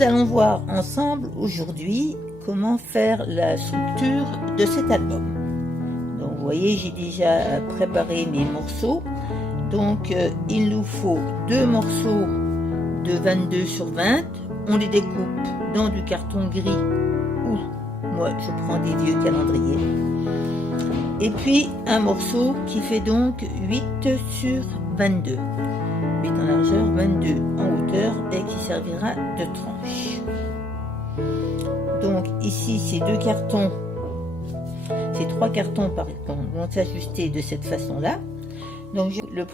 nous allons voir ensemble aujourd'hui comment faire la structure de cet album. Donc vous voyez, j'ai déjà préparé mes morceaux. Donc il nous faut 2 morceaux de 22 sur 20. On les découpe dans du carton gris ou moi je prends des vieux calendriers. Et puis un morceau qui fait donc 8 sur 22. 8 en largeur, 22 en hauteur et qui servira de tranche. Donc ici ces 2 cartons, ces 3 cartons pardon, vont s'ajuster de cette façon là. Donc le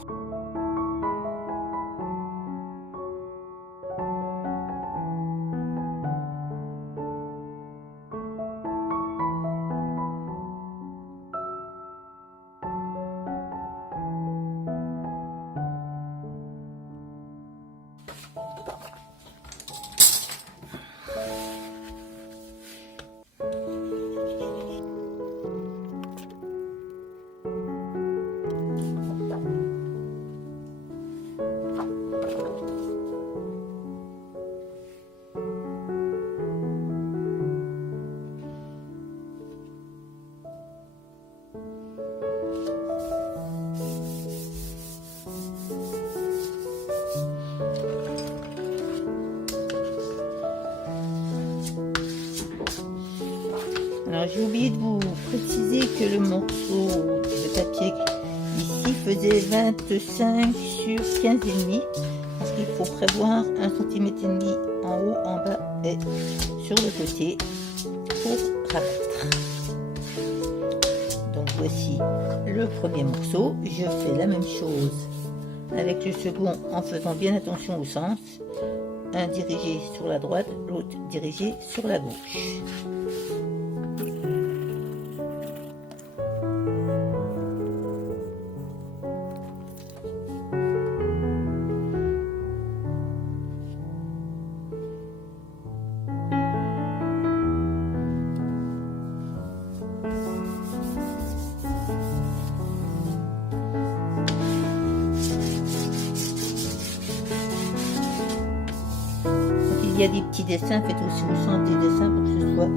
Alors j'ai oublié de vous préciser que le morceau de papier ici faisait 25 sur 15,5 parce qu'il faut prévoir 1,5 cm en haut, en bas et sur le côté pour rabattre. Donc voici le premier morceau. Je fais la même chose avec le second en faisant bien attention au sens. Un dirigé sur la droite, l'autre dirigé sur la gauche. Il y a des petits dessins, faites aussi au centre des dessins pour que ce soit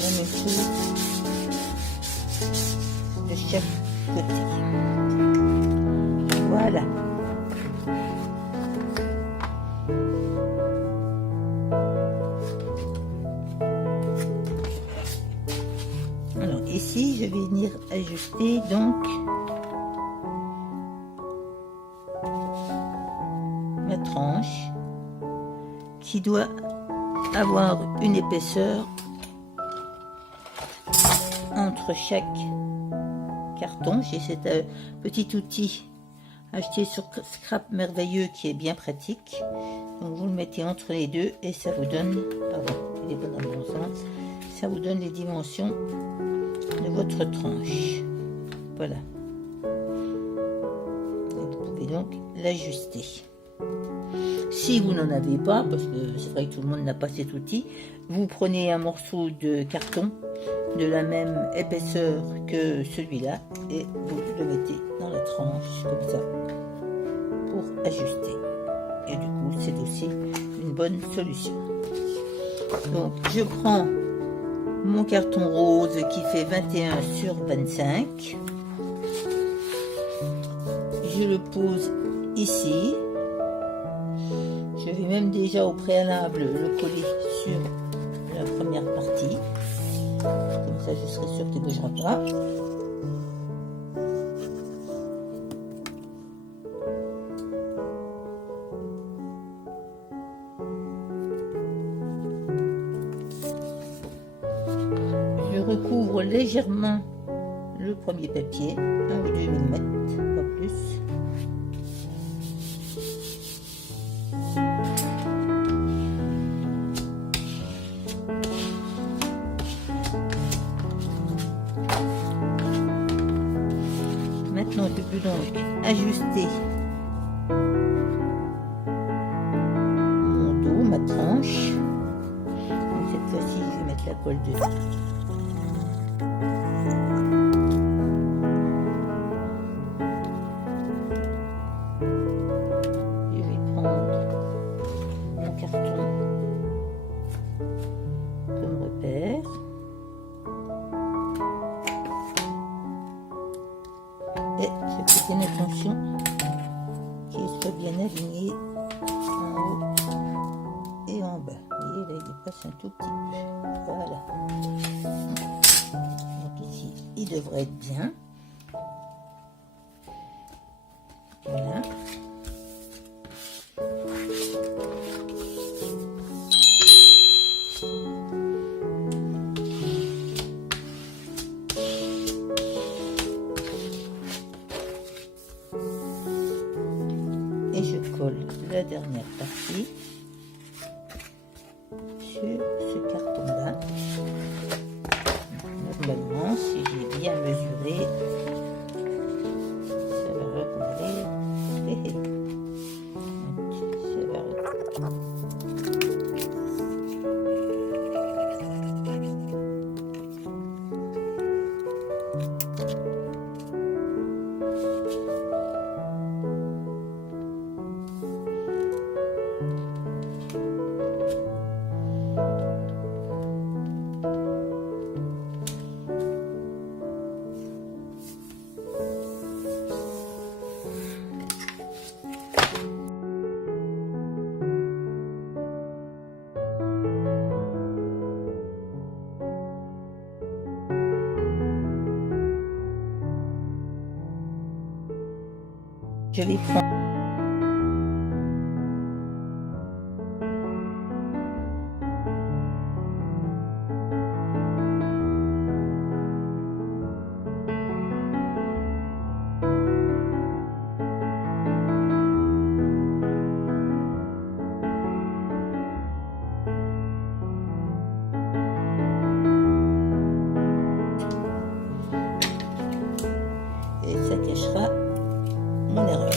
la même chose de chaque côté. Voilà. Alors ici, je vais venir ajuster donc ma tranche, qui doit avoir une épaisseur entre chaque carton. J'ai cet petit outil acheté sur Scrap Merveilleux qui est bien pratique. Donc vous le mettez entre les deux et ça vous donne, pardon, il est bon dans le bon sens, ça vous donne les dimensions de votre tranche. Voilà. Et vous pouvez donc l'ajuster. Si vous n'en avez pas, parce que c'est vrai que tout le monde n'a pas cet outil, vous prenez un morceau de carton de la même épaisseur que celui-là et vous le mettez dans la tranche comme ça pour ajuster. Et du coup, c'est aussi une bonne solution. Donc, je prends mon carton rose qui fait 21 sur 25. Je le pose ici. Je vais même déjà au préalable le coller sur la première partie. Comme ça, je serai sûre qu'il ne bougera pas. Je recouvre légèrement le premier papier, 1 ou 2 mm, pas plus. Maintenant, je peux donc ajuster mon dos, ma tranche. Donc, cette fois-ci, je vais mettre la colle dessus. Je vais prendre mon carton fais bien attention qu'il soit bien aligné en haut et en bas. Vous voyez, là, il dépasse un tout petit peu. Voilà. Donc ici, il devrait être bien. Voilà. Et je colle la dernière partie sur ce carton-là. Normalement, si j'ai bien mesuré, ça va recouvrir. Ça va recouvrir. Je vais prendre et ça cachera mon erreur.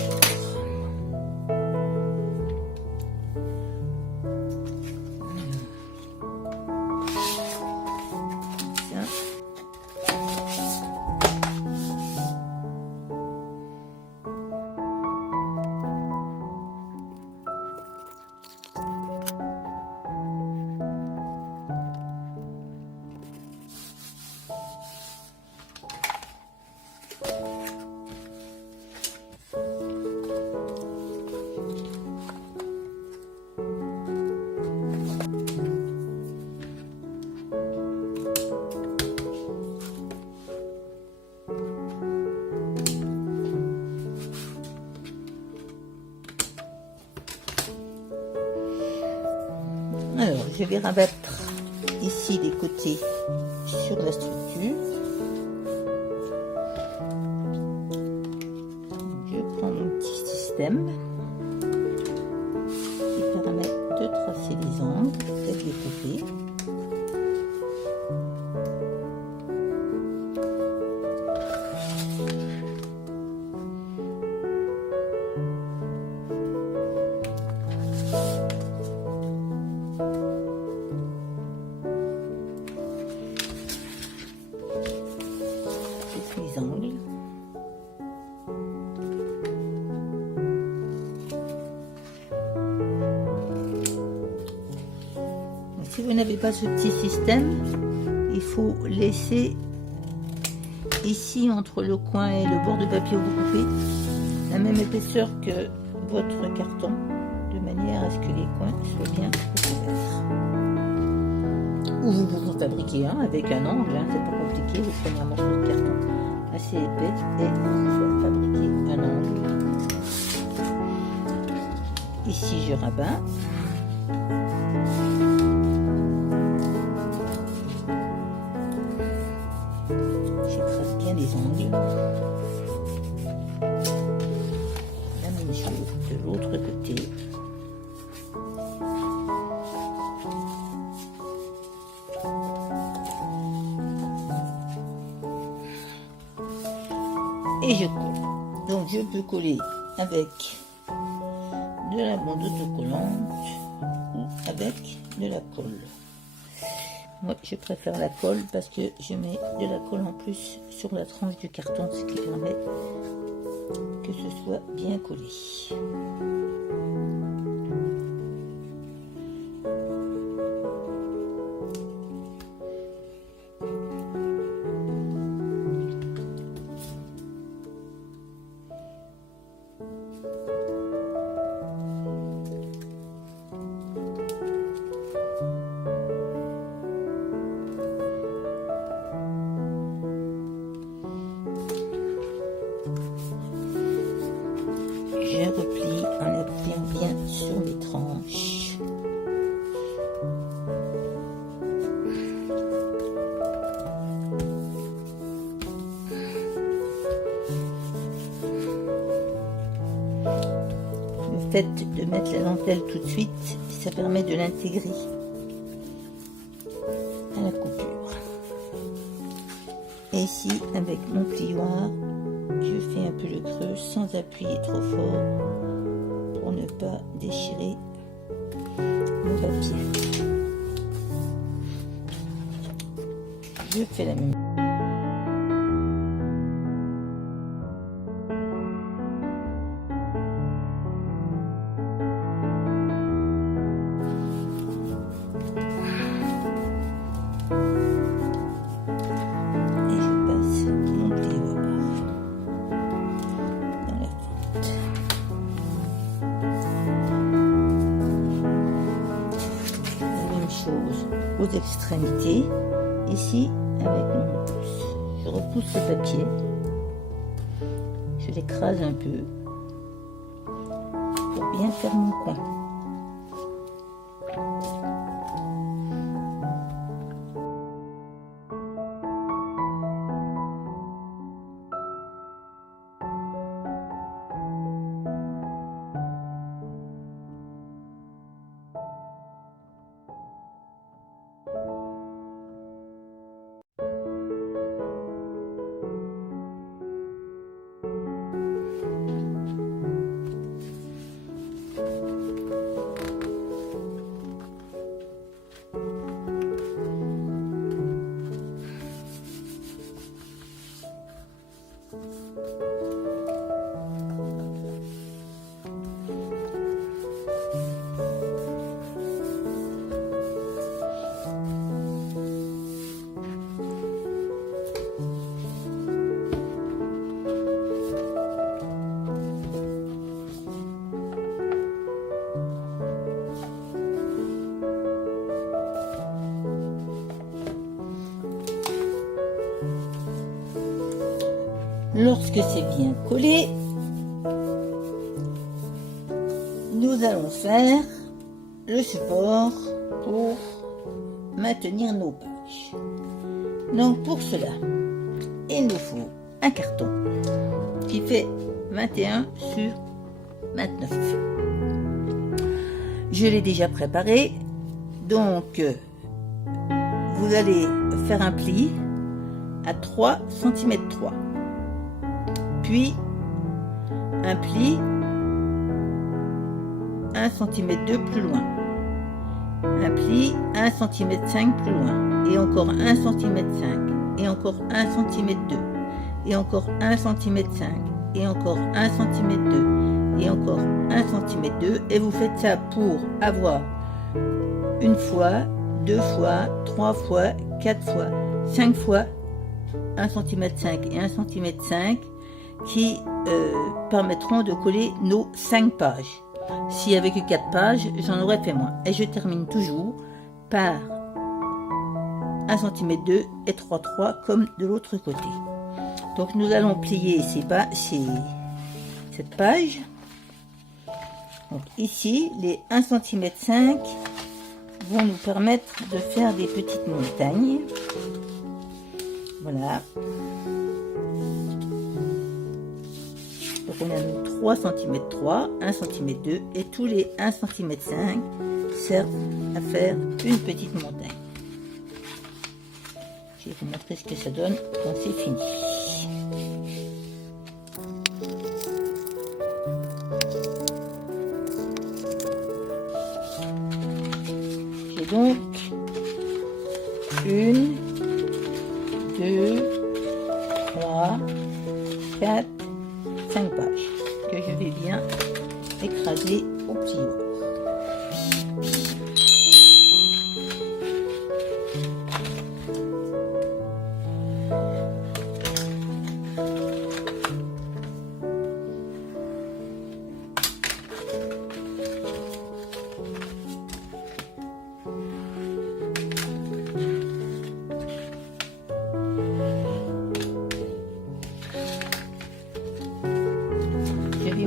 Alors, je vais rabattre ici les côtés sur la structure. Je prends mon petit système qui permet de tracer les angles avec les côtés. Les angles. Donc, si vous n'avez pas ce petit système, il faut laisser ici entre le coin et le bord de papier où vous coupez la même épaisseur que votre carton, de manière à ce que les coins soient bien recouverts. Ou vous pouvez en fabriquer un avec un angle, hein, c'est pas compliqué, vous prenez un morceau de carton assez épais et vous fabriquer un angle. Ici je rabats. Je trace bien les angles. La même chose de l'autre côté. Et je colle. Donc je peux coller avec de la bande autocollante ou avec de la colle. Moi je préfère la colle parce que je mets de la colle en plus sur la tranche du carton, ce qui permet que ce soit bien collé. fait de mettre la dentelle tout de suite, ça permet de l'intégrer à la coupure. Et ici, avec mon plioir, je fais un peu le creux sans appuyer trop fort pour ne pas déchirer mon papier. Je fais la même. Aux extrémités, ici avec mon pouce, je repousse le papier, je l'écrase un peu pour bien faire mon coin. Lorsque c'est bien collé, nous allons faire le support pour maintenir nos pages. Donc pour cela, il nous faut un carton qui fait 21 sur 29. Je l'ai déjà préparé, donc vous allez faire un pli à 3 cm 3. Puis un pli 1 cm 2 plus loin, un pli 1 cm 5 plus loin, et encore 1 cm 5, et encore 1 cm 2, et encore 1 cm 5, et encore 1 cm 2, et encore 1 cm 2, et vous faites ça pour avoir une fois, 2 fois, 3 fois, 4 fois, 5 fois 1 cm 5 et 1 cm 5 qui permettront de coller nos 5 pages. Si avec 4 pages, j'en aurais fait moins. Et je termine toujours par 1 cm 2 et 3 comme de l'autre côté. Donc nous allons plier cette page. Donc ici, les 1 cm 5 vont nous permettre de faire des petites montagnes. Voilà. Donc on a nos 3 cm 3, 1 cm 2 et tous les 1 cm 5 servent à faire une petite montagne. Je vais vous montrer ce que ça donne quand c'est fini. J'ai donc 1, 2, 3, 4, 5 pages que je vais bien écraser au pliant.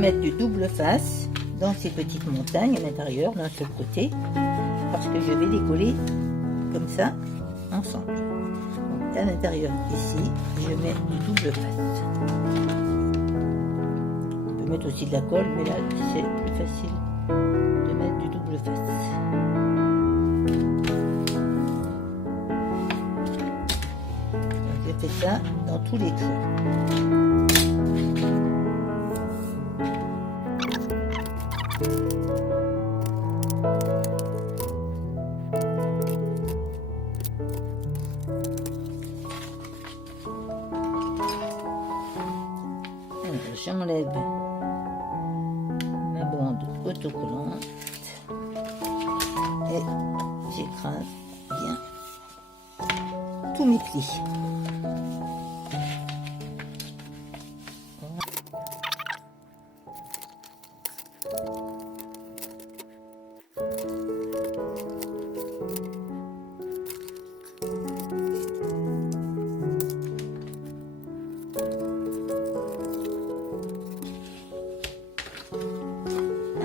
Mettre du double face dans ces petites montagnes à l'intérieur, d'un seul côté, parce que je vais les coller comme ça ensemble. Donc à l'intérieur ici, je mets du double face. On peut mettre aussi de la colle, mais là c'est plus facile de mettre du double face. Donc je fais ça dans tous les creux. J'enlève ma bande autocollante et j'écrase bien tous mes plis.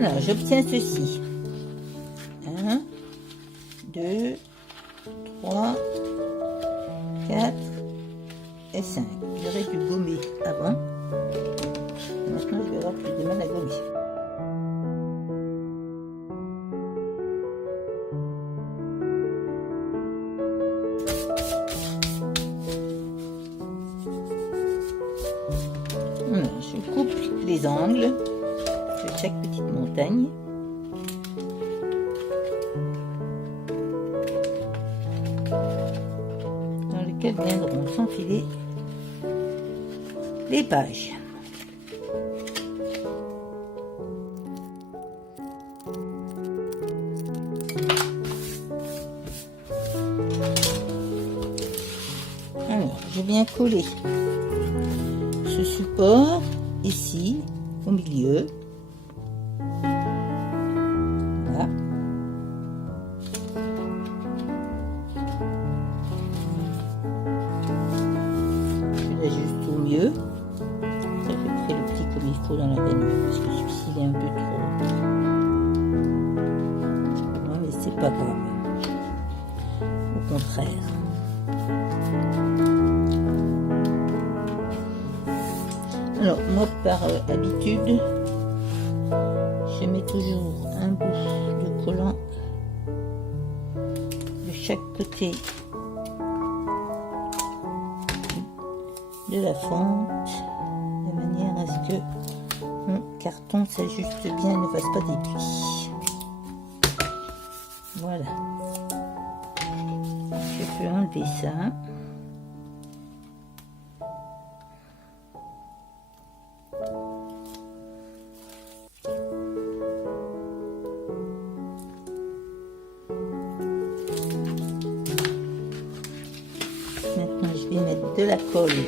Alors, j'obtiens ceci. 1, 2, 3, 4 et 5. J'aurais dû gommer avant. Maintenant, je vais avoir plus de mal à gommer. Alors, je coupe les angles de chaque petite montagne. Dans lequel viendront s'enfiler les pages. Alors, je viens coller ce support ici au milieu. Voilà. Je l'ajuste au mieux. Ça fait le pli comme il faut dans la rainure parce que celui-ci il est un peu trop. Ouais, mais c'est pas grave. Au contraire. Alors, moi, par habitude, je mets toujours un bout de collant de chaque côté de la fente, de manière à ce que mon carton s'ajuste bien et ne fasse pas des plis. Voilà. Je peux enlever ça. Maintenant, je vais mettre de la colle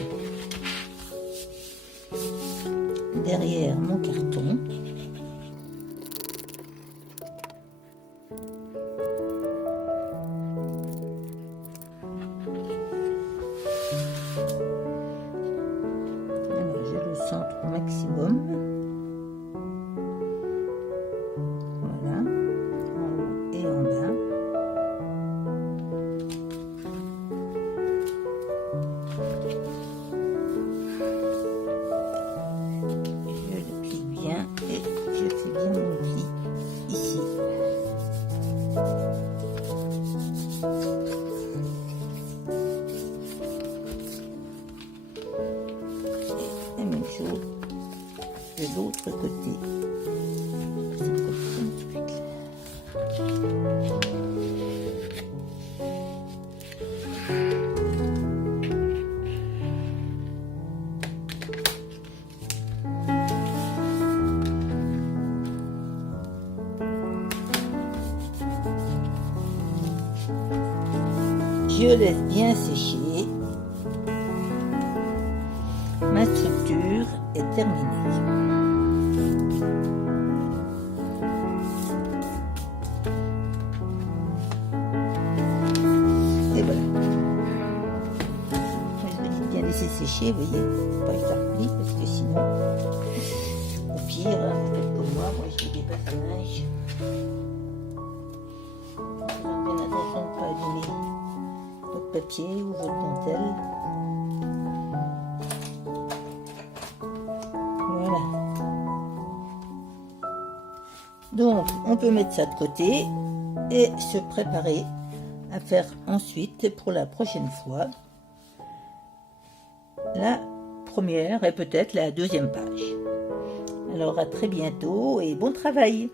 derrière mon carton. Alors, je le centre au maximum. Voilà, en haut et en bas. Et même chose de l'autre côté. C'est comme ça, un truc là. Je laisse bien sécher. Ma structure est terminée. Et voilà. Je vais bien laisser sécher, vous voyez, pas étarpiller parce que sinon, au pire, vous faites comme moi je fais des personnages. Faites bien attention de ne pas abîmer votre papier ou votre dentelle. Voilà. Donc on peut mettre ça de côté et se préparer à faire ensuite pour la prochaine fois la première et peut-être la deuxième page. Alors à très bientôt et bon travail!